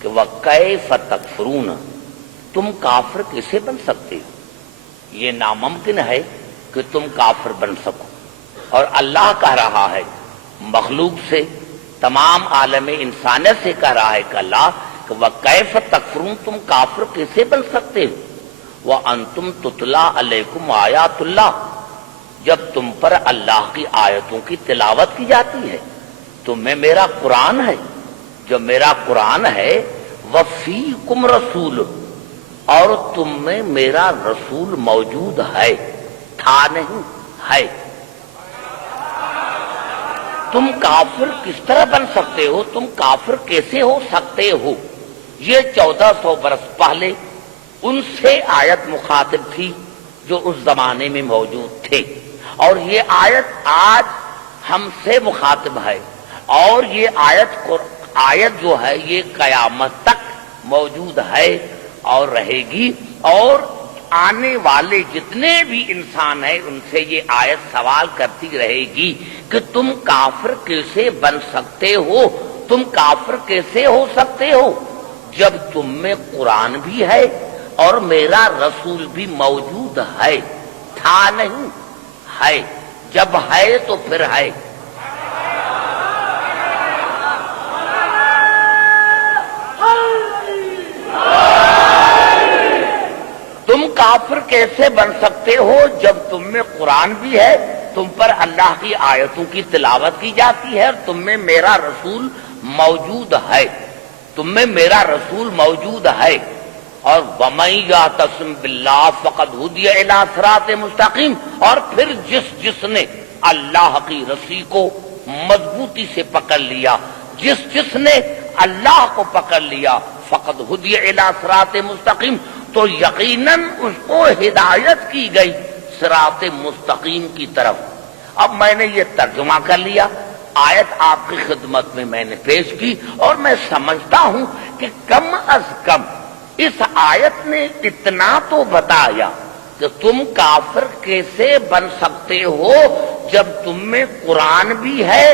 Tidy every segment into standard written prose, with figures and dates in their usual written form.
کہ وَكَيْفَ تَكْفُرُونَ، تم کافر کیسے بن سکتے ہو؟ یہ ناممکن ہے کہ تم کافر بن سکو۔ اور اللہ کہہ رہا ہے مخلوق سے، تمام عالم انسانیت سے کہہ رہا ہے کہ اللہ کہ وَكَيْفَ تَكْفُرُونَ، تم کافر کیسے بن سکتے ہو؟ وَأَنْتُمْ تُتْلَىٰ عَلَيْكُمْ آیاتُ اللَّهِ، جب تم پر اللہ کی آیتوں کی تلاوت کی جاتی ہے۔ تم میں میرا قرآن ہے، جو میرا قرآن ہے، وَفِيكُمْ رَسُولٌ، اور تم میں میرا رسول موجود ہے، تھا نہیں، ہے۔ تم کافر کس طرح بن سکتے ہو؟ تم کافر کیسے ہو سکتے ہو؟ یہ 1400 برس پہلے ان سے آیت مخاطب تھی جو اس زمانے میں موجود تھے، اور یہ آیت آج ہم سے مخاطب ہے، اور یہ آیت جو ہے یہ قیامت تک موجود ہے اور رہے گی، اور آنے والے جتنے بھی انسان ہیں ان سے یہ آیت سوال کرتی رہے گی کہ تم کافر کیسے بن سکتے ہو؟ تم کافر کیسے ہو سکتے ہو جب تم میں قرآن بھی ہے اور میرا رسول بھی موجود ہے، تھا نہیں، ہے۔ جب ہے تو پھر ہے۔ تم کافر کیسے بن سکتے ہو جب تم میں قرآن بھی ہے، تم پر اللہ کی آیتوں کی تلاوت کی جاتی ہے، اور تم میں میرا رسول موجود ہے، تم میں میرا رسول موجود ہے۔ اور وَمَن يَعْتَصِم بِاللَّهِ فَقَدْ هُدِيَ إِلَىٰ صِرَاطٍ مُسْتَقِيمٍ، اور پھر جس نے اللہ کی رسی کو مضبوطی سے پکڑ لیا، جس نے اللہ کو پکڑ لیا، فَقَدْ هُدِيَ إِلَىٰ صِرَاطٍ مُسْتَقِيمٍ، تو یقیناً اس کو ہدایت کی گئی صراط مستقیم کی طرف۔ اب میں نے یہ ترجمہ کر لیا، آیت آپ کی خدمت میں نے پیش کی، اور میں سمجھتا ہوں کہ کم از کم اس آیت نے اتنا تو بتایا کہ تم کافر کیسے بن سکتے ہو جب تم میں قرآن بھی ہے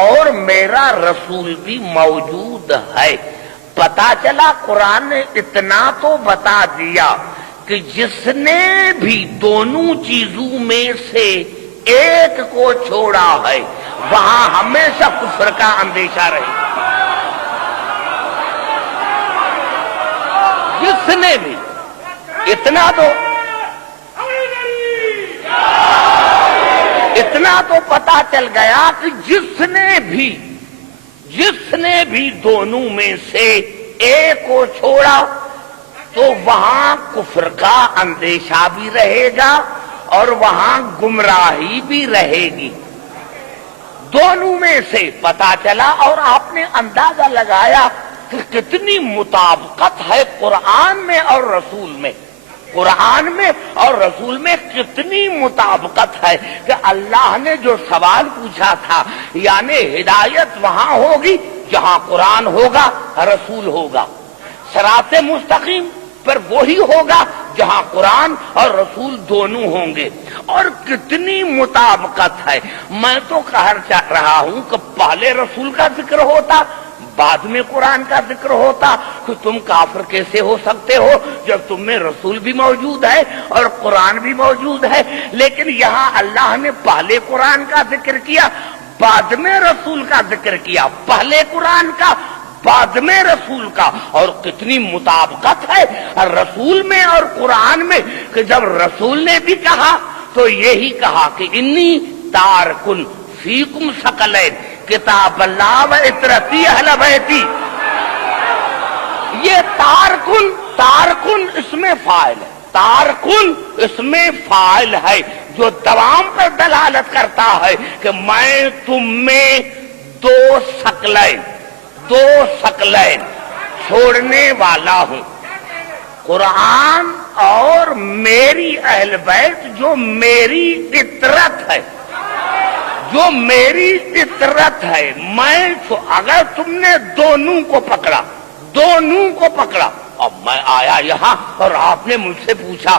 اور میرا رسول بھی موجود ہے۔ پتا چلا قرآن نے اتنا تو بتا دیا کہ جس نے بھی دونوں چیزوں میں سے ایک کو چھوڑا ہے وہاں ہمیشہ کفر کا اندیشہ رہے۔ جس نے بھی، اتنا تو پتا چل گیا کہ جس نے بھی دونوں میں سے ایک کو چھوڑا تو وہاں کفر کا اندیشہ بھی رہے گا اور وہاں گمراہی بھی رہے گی۔ دونوں میں سے پتا چلا، اور آپ نے اندازہ لگایا کہ کتنی مطابقت ہے قرآن میں اور رسول میں۔ قرآن میں اور رسول میں کتنی مطابقت ہے کہ اللہ نے جو سوال پوچھا تھا، یعنی ہدایت وہاں ہوگی جہاں قرآن ہوگا، رسول ہوگا، صراط مستقیم پر وہی ہوگا جہاں قرآن اور رسول دونوں ہوں گے۔ اور کتنی مطابقت ہے۔ میں تو کہہ رہا ہوں کہ پہلے رسول کا ذکر ہوتا، بعد میں قرآن کا ذکر ہوتا کہ تم کافر کیسے ہو سکتے ہو جب تم میں رسول بھی موجود ہے اور قرآن بھی موجود ہے۔ لیکن یہاں اللہ نے پہلے قرآن کا ذکر کیا، بعد میں رسول کا ذکر کیا، پہلے قرآن کا بعد میں رسول کا۔ اور کتنی مطابقت ہے رسول میں اور قرآن میں کہ جب رسول نے بھی کہا تو یہی کہا کہ انی تارکن فیکم ثقلین کتاب اللہ و اطرتی اہل بیتی۔ یہ تارکن اس میں فاعل ہے، تارکن اس میں فاعل ہے جو دوام پر دلالت کرتا ہے کہ میں تم میں دو ثقلین چھوڑنے والا ہوں، قرآن اور میری اہل بیت جو میری اطرت ہے، جو میری اطرت ہے۔ میں اگر تم نے دونوں کو پکڑا، اب میں آیا یہاں اور آپ نے مجھ سے پوچھا،